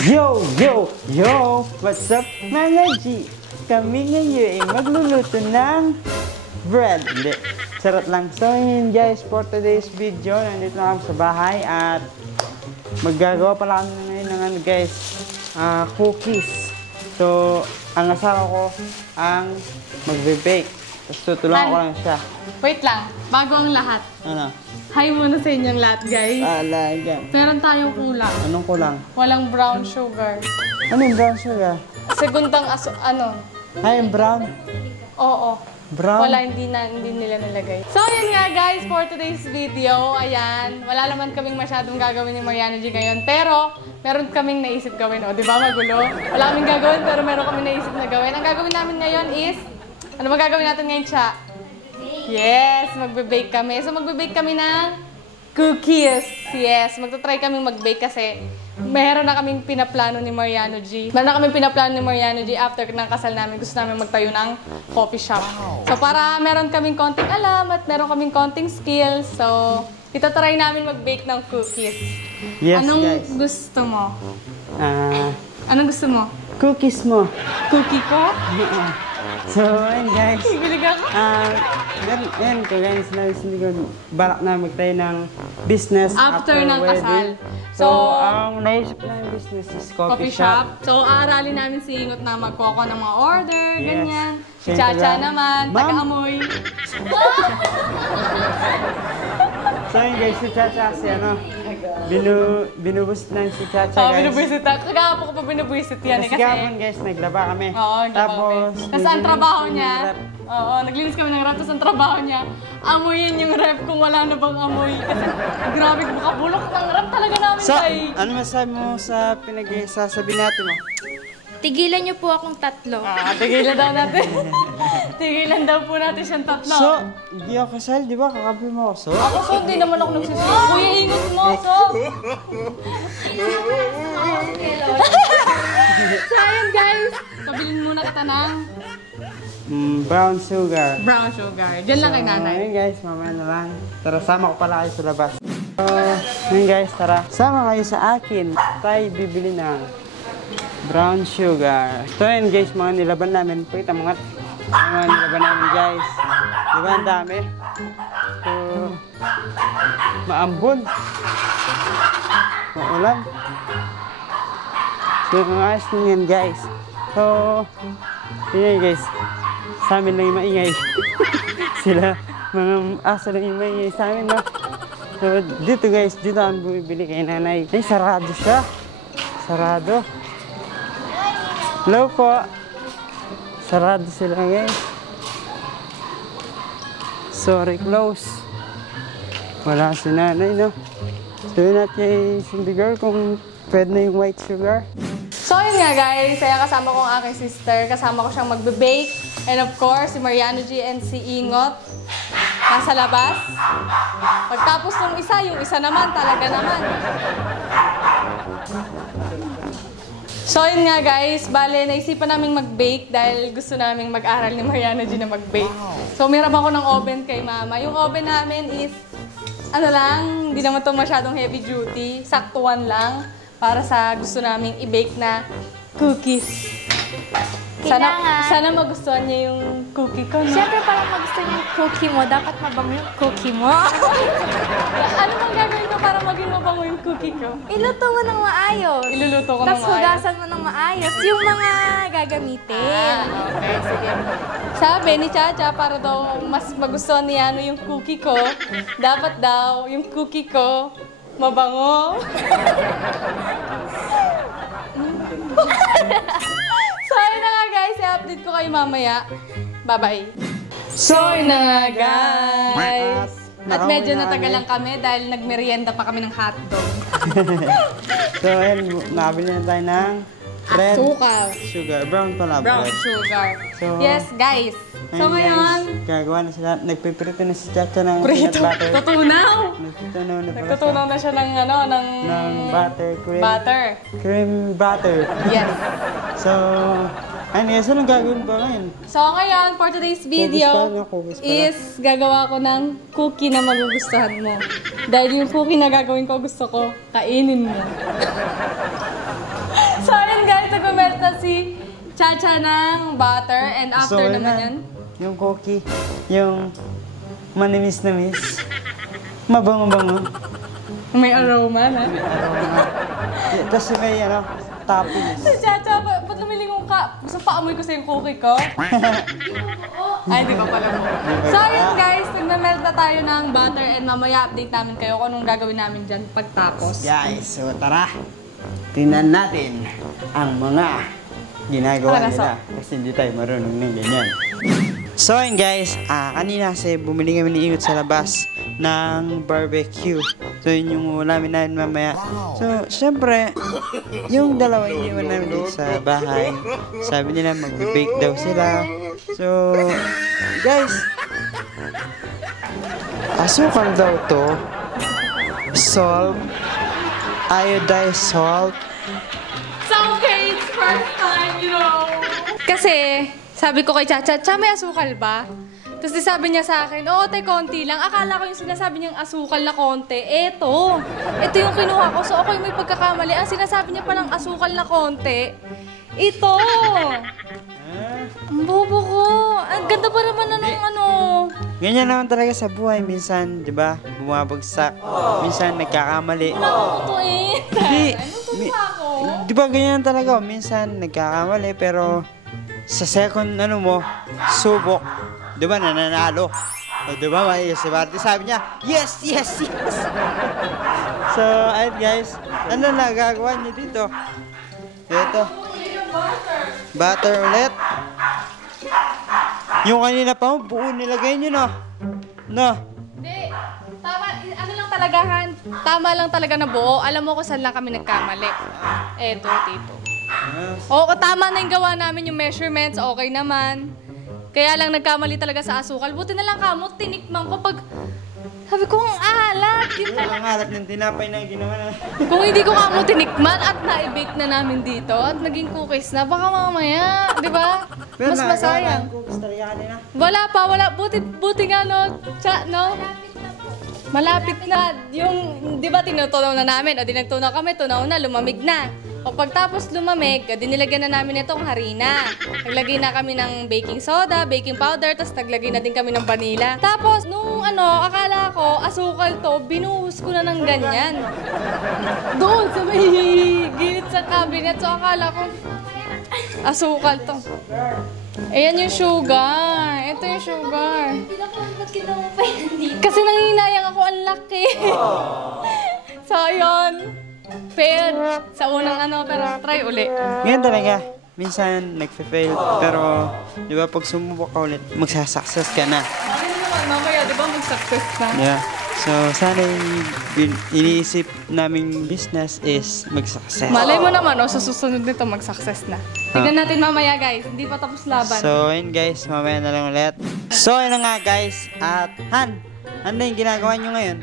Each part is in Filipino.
Yo! Yo! Yo! What's up mga G? Kami ngayon ay magluluto ng bread. Hindi, sarap lang. So yun guys, for today's video, nandito na kami sa bahay at maggagawa pala kami ngayon ng ano guys, cookies. So, ang asawa ko ang magbe-bake. Tapos tutulungan ko lang siya. Wait lang, bago ang lahat. Ano? Hi muna sa inyong lahat, guys. Alaga. Meron tayong kulang. Anong kulang? Walang brown sugar. Ano yung brown sugar? Segundang Ay, yung brown? Oo. Brown? Wala, hindi nila nilagay. So, yun nga guys, for today's video, ayan, wala naman kaming masyadong gagawin ni Mariano G ngayon, pero meron kaming naisip gawin. O, di ba magulo? Wala kaming gagawin, pero meron kaming naisip na gawin. Ang gagawin namin ngayon is, ano ba gagawin natin ngayon, Cha? Yes, magbe-bake kami. So, magbe-bake kami ng cookies. Yes, magta-try kami mag-bake kasi meron na kaming pinaplano ni Mariano G. Meron na kaming pinaplano ni Mariano G after ng kasal namin. Gusto namin magtayo ng coffee shop. So, para meron kaming konting alam at meron kaming konting skills. So, itatry namin mag-bake ng cookies. Yes, Anong guys. gusto mo? Anong gusto mo? Cookies mo. Cookie ko? So, ayun guys. Bilig ako. Yan, kagaya sinabi sa likod, balak na magtayo ng business After ng wedding. kasal. So, ang naisip ko ng business is coffee shop. So, aaralin namin si Ingot na magkoko ng mga order, Yes. ganyan. Si Siyempre Chacha lang. naman, Ma'am. taga-amoy. So, yun guys, si Chacha kasi binubusit na si Chacha Oo, guys. binubuisit. Kagapo ko pa binubuisit yan eh. Kasi gapon guys, naglaba kami. Oo, Tapos, Tapos ang trabaho naglinis niya, kami ng rep. oo, naglinis kami ng rep. Tapos ang trabaho niya, amoyin yung rep kung wala na bang amoy. Kasi grabe, makabulok ng rep talaga namin, So, guys. ano masabi mo sa pinag-sasabi natin mo? Tigilan niyo po akong tatlo. Tigilan daw natin. Tigilan daw po natin siyang tatlo. So, hindi ako kasal, di ba? Kakapi mo ako. So, Ako so, hindi naman ako nagsisuko. Kuya, ingat mo, so. So, ayun guys. Pabilin muna kita ng brown sugar. brown sugar. Diyan lang kay nanay. Ayun guys, mamaya na lang. Tara, sama ko pala kayo sa labas. So, ayun guys, tara. Sama kayo sa akin. Tayo bibili ng brown sugar. So, ayun guys, mga nilaban namin. Pakita mga nilaban namin guys. Diba, ang dami? So, maambon. Maulan. So, ang ayos na yan guys. So, yun guys. Sa amin lang yung maingay. Sila, mga aso lang yung maingay sa amin, no? So, dito guys, dito ang bumibili kay nanay. Ay, sarado siya. Sarado. Hello po. Sarado sila guys. Sorry, close. Wala si nanay, no? So, yun natin si girl kung pwede na yung white sugar. So, yun nga guys. Kaya kasama ko ang aking sister. Kasama ko siyang magbe-bake. And of course, si Mariano G and si Ingot. Nasa labas. Pagtapos ng isa, yung isa naman, talaga naman. So, yun nga guys, bale, naisipan naming mag-bake dahil gusto naming mag-aral ni Mariano G na mag-bake. So, meron ako ng oven kay mama. Yung oven namin is, ano lang, hindi naman ito masyadong heavy duty. Saktuan lang para sa gusto naming i-bake na cookies. Sana magustuhan niya yung cookie ko, no? Siyempre, parang magustuhan niyo yung cookie mo, dapat mabango yung cookie mo. Ano bang gagawin ko para maging mabango yung cookie ko? Iluto mo ng maayos. Iluluto ko ng Tapos hugasan mo ng maayos yung mga gagamitin. Okay, sige. Sabi ni Chacha, para daw mas magustuhan niya ano yung cookie ko, dapat daw yung cookie ko mabango. So, ayun na nga guys, i-update ko kayo mamaya. Bye-bye. So, ayun na nga guys. At medyo natagalan kami dahil nagmerienda pa kami ng hotdog. So, ayun, nakabili na tayo ng red Sukal. sugar. Brown pala. Brown bread. sugar. So, Yes, guys. So, ayun, ngayon, guys, gagawa na sila. Nagpipirito na si Chacha ng prito. peanut butter. Tutunaw. Nagtutunaw na pala Nagtutunaw na siya ng ano, ng butter, cream. butter. Cream butter. Yes. So, ayun guys, anong gagawin pa ngayon? So, ngayon, for today's video, Cookies pala. is gagawa ko ng cookie na magugustuhan mo. Dahil yung cookie na gagawin ko, gusto ko, kainin mo. si Chacha ng butter and after Gusto ko naman yan. Yung cookie. Yung manimis-namis. Mabango-bango. May aroma na. Tapos may toppings. Si Chacha, ba't lumilingon ka? Gusto paamoy ko sa yung cookie ko? Ay, di ba pala. So, yun guys, nagmamelt na tayo ng butter and mamaya update namin kayo kung anong gagawin namin dyan pagtapos. Guys, so tara. Tingnan natin ang mga ginagawa Tara, nila. Kasi hindi tayo marunong ng ganyan. So yun guys, kanina kasi bumili kami ni Ingot sa labas ng barbecue. So yun yung ulamin namin mamaya. So syempre, yung dalawa iniwan namin dito sa bahay. Sabi nila mag-bake daw sila. So guys, asukal daw to. Salt. Iodized salt. It's okay, it's first time, you know. Kasi, sabi ko kay Chacha, may asukal ba? Tapos sabi niya sa akin, oo, tay, konti lang. Akala ko yung sinasabi niyang asukal na konti. Ito yung kinuha ko. So ako yung may pagkakamali. Ang sinasabi niya palang asukal na konti, ito. Ang bobo ko. Ang ganda pa naman na nung Ganyan naman talaga sa buhay. Minsan, di ba, bumabagsak. Minsan, nagkakamali. Wala ko to eh. Di, Ako. di ba ganyan talaga? Minsan, nagkakamali. Pero, sa second, subok, di ba, nananalo. O, di ba, si Marty sabi niya, yes, yes, yes. So, ayun guys. Ano na gagawa niyo dito? Ito. Butter ulit. Yung kanina pa, buo nilagay nyo, no? No? Hindi. Tama lang talaga na buo. Alam mo kung saan lang kami nagkamali. Eto, tito. Oo, tama na yung gawa namin yung measurements. Okay naman. Kaya lang nagkamali talaga sa asukal. Buti na lang kamo, tinikman ko pag... Sabi ko, ang alat. Ang alat ng tinapay na ginawa na. Kung hindi ko kamo tinikman at na-bake na namin dito at naging cookies na, baka mamaya, di ba? Mas masayang. Wala pa, wala. Buti nga, no? Malapit na. Yung, di ba, tinutunaw na namin. O, di nagtunaw kami, tunaw na, lumamig na. O, pagtapos lumamig, dinilagyan na namin itong harina. Naglagay na kami ng baking soda, baking powder, tapos naglagay na din kami ng vanilla. Tapos, nung akala ko, asukal to, binuhos ko na ng ganyan. Doon, sa may gilid sa cabinet. So, akala ko, asukal to. Ayan yung sugar. Ito yung sugar. Ba't ginawa pa yan dito? Kasi nanginayang ako, ang laki. So, ayun. Fail sa unang pero try uli. Ngayon talaga, minsan nagfe-fail. Pero, di ba, pag sumubok ka ulit, magsasuccess ka na. Ano naman, mamaya, di ba, mag-success na? Yeah. So, sana yung iniisip naming business is mag-success. Malay mo naman, sa susunod nito, mag-success na. Tignan natin mamaya, guys. Hindi pa tapos laban. So, yun guys, mamaya na lang ulit. So, yun na nga guys. At, Han, ano yung ginagawa nyo ngayon?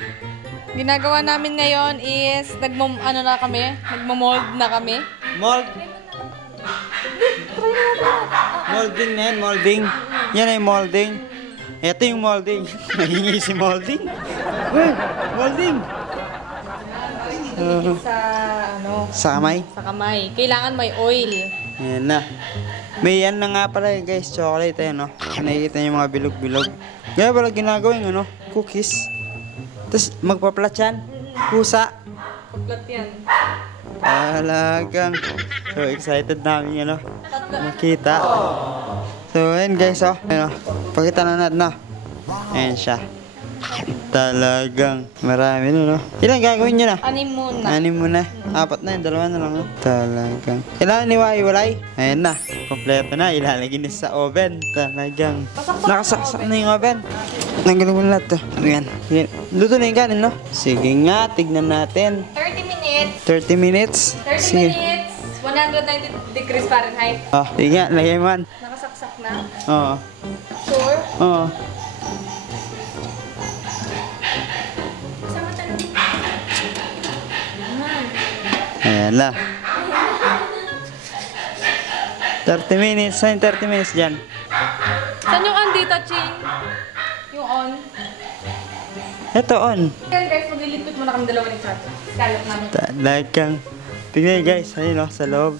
Ginagawa namin ngayon is, nagmomold na kami. Mold? Molding na yan, molding. Yan ay molding. Ito yung molding. Mahingi si molding. Uy, molding. Sa kamay? Sa kamay. Kailangan may oil. Ayan na. May yan na nga pala guys, chocolate ayan, no? Nakikita niyo yung mga bilog-bilog. Kaya pala ginagawa yung cookies. Tapos magpa-plat yan. Pusa. Paglat yan. Talagang so excited namin makita. So ayan guys, ayan, pakita na natin, no? Ayan siya. Talagang marami na, no? Ilan gagawin nyo na? Anim muna. Anim muna. Apat na yun, dalawa na lang, no? Talagang kailangan niwa-iwalay. Ayan na, kompleto na. Ilalagay na sa oven. Talagang nakasaksak na yung oven. Nanggalin mo na lahat to. Ayan. Luto na yung kanin, no? Sige nga, tignan natin. 30 minutes. 30 minutes? 30 Sige. minutes. 190 degrees Fahrenheit. Sige nga, lagay mo. Nakasaksak na. Oo. Sure? Oo. Ayan la. 30 minutes. Saan yung 30 minutes dyan? Saan yung on dito, Ching? Yung on? Ito on. Kaya guys, maglilipit muna kami dalawa ni Chacha. Kalap namin. Talagang. Tignan guys. Ayun, sa loob.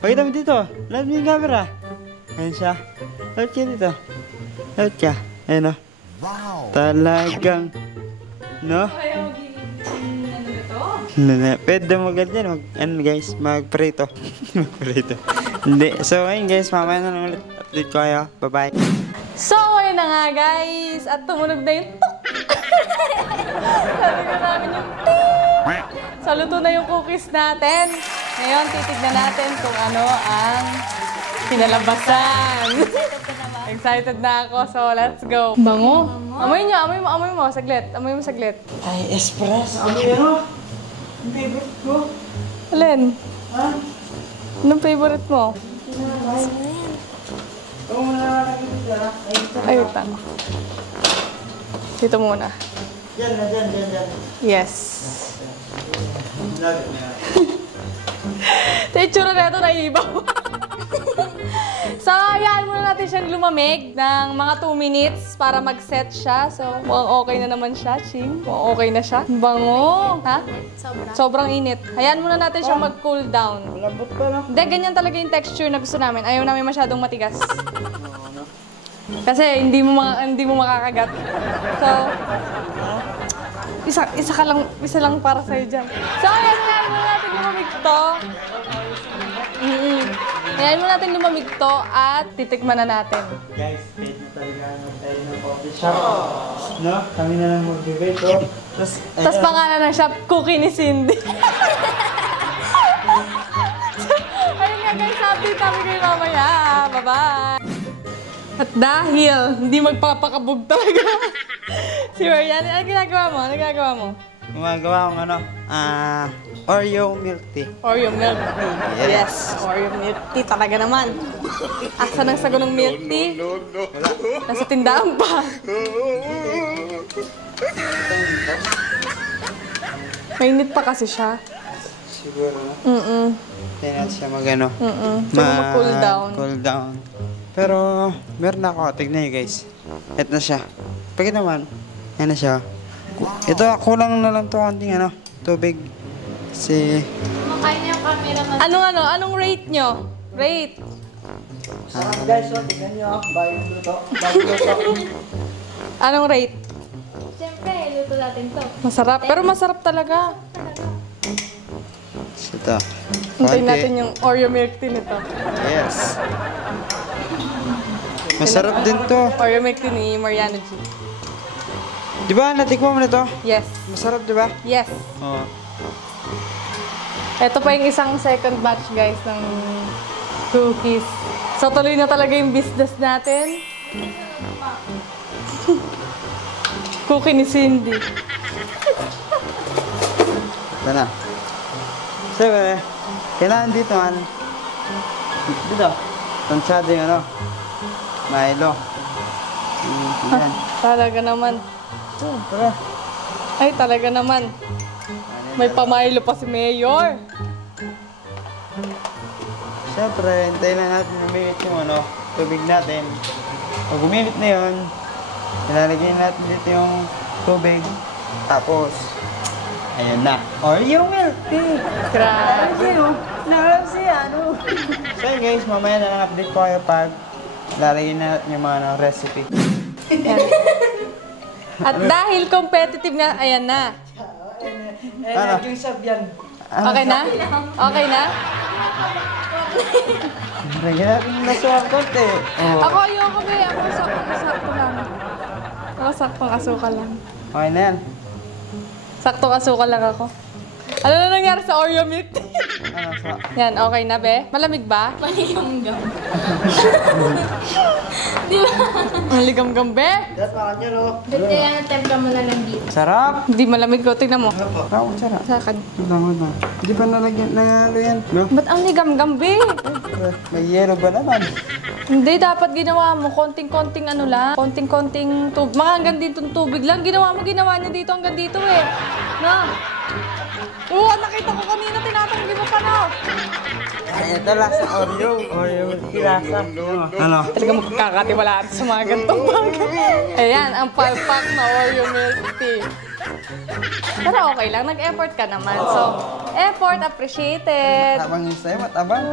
Pakita mo dito. Lahat mo yung camera. Ayan siya. Lahat ka dito. Lahat ka. Ayan o. Wow. Talagang, no? Ayaw ano ba to? Pwede mo ganyan. Ano guys, mag-prito. Mag-prito. Hindi. So, ayun guys, mamaya na lang ulit. Update ko kayo. Bye-bye. So, ayun na nga guys. At tumunog na yung tuk. Sabi na namin yung tik. So, luto na yung cookies natin. Ngayon, titignan natin kung ano ang pinalabasan. Excited na ako. So, let's go. Bango. Amoy niya. Amoy mo. Saglit. Amoy mo saglit. Ay, espresso. Ano yun o? Ang favorite ko. Alin? Ha? Anong favorite mo? Oo, nakakagod ka. Ay, utang. Dito muna. Diyan. Yes. Love it na. Ito yung tsura na ito, naiibaw. So, hayaan muna natin siyang lumamig ng mga 2 minutes para mag-set siya. So, mukhang okay na naman siya, Ching. Mukhang okay na siya. Bango. Ha? Sobrang init. Hayaan muna natin siyang mag-cool down. Malambot pa na. Hindi, ganyan talaga yung texture na gusto namin. Ayaw namin masyadong matigas. Kasi hindi mo makakagat. So, isa lang para sa'yo dyan. So, hayaan muna natin lumamig to. Hayaan mo natin lumamig to at titikman na natin. Guys, kahit na talaga tayo ng coffee shop. No? Kami na lang mag-debate to. Tapos pangalan ng shop, Cookie ni Cindy. Ayun nga guys, update namin kayo mamaya. Bye-bye! At dahil hindi magpapakabog talaga si Marian, ano ginagawa mo? Gumagawa akong Oreo milk tea. Oreo milk tea. Yes, Oreo milk tea talaga naman. Asa ng sago ng milk tea? Nasa tindahan pa. Mainit pa kasi siya. Siguro na. Kaya natin siya Mag-cool down. Cool down. Pero, meron ako. Tignan nyo guys. Ito na siya. Pagkat naman, yan na siya. Ito, kulang na lang to konting tubig. Kasi... Kumakain niya yung camera. Anong rate nyo? Rate. guys, tignan nyo. Bagong luto. Anong rate? Siyempre, luto natin to. Masarap. Pero masarap talaga. Ito. Hintayin natin yung Oreo milk tea nito. Yes. Masarap din to. Oreo milk tea ni Mariana G. Di ba? Natikman mo na to? Yes. Masarap, di ba? Yes. Oo. Ito pa yung isang second batch, guys, ng cookies. So, tuloy na talaga yung business natin. Cookie ni Cindy. Ito na. Siyempre, kailangan dito, dito. Tansyado yung Milo. Yan. Talaga naman. Tara. Ay, talaga naman. May pamilo pa si Mayor. Siyempre, hintayin lang natin uminit yung tubig natin. Pag uminit na yun, ilalagay natin dito yung tubig. Tapos, ayun na. Oreo milk tea! Grabe. So yun guys, mamaya na lang update ko kayo pag lalagay na natin yung mga recipe. At dahil competitive nga, ayan na. Ano? Okay na? Okay na? Lagyan natin yung nasuwang konti. Oh. Ako ayoko ba? Ako sakto lang. Ako saktong asukal lang. Okay na yan. Saktong asukal lang ako. Ano na nangyari sa Oreo milk tea? Ano sa... Yan, okay na be? Malamig ba? Maligam-gam. Di ba? Ang ligam-gam be? Dad, makan nyo no? Ba't kaya natempla mo na lang dito? Sarap! Hindi malamig ko. Tignan mo. Sarap, sarap. Sakad. Tignan na. Hindi pa nalagyan na yan, no? Ba't ang ligam-gam be? May yelo ba naman? Hindi, dapat ginawa mo. Konting-konting ano lang. Konting-konting tubig. Mga hanggang dito tubig lang. Ginawa niya dito hanggang dito eh. Na? Oo, nakita ko kanina. Tinatanggi mo pa na. Ito lasa Oreo. Oreo lasa. Ano? Talaga magkakatiwalaan sa mga gantong bagay. Ayan, ang palpak na Oreo milk tea. Pero okay lang, nag-effort ka naman. So, effort appreciated. Abang yung sa'yo, matabang.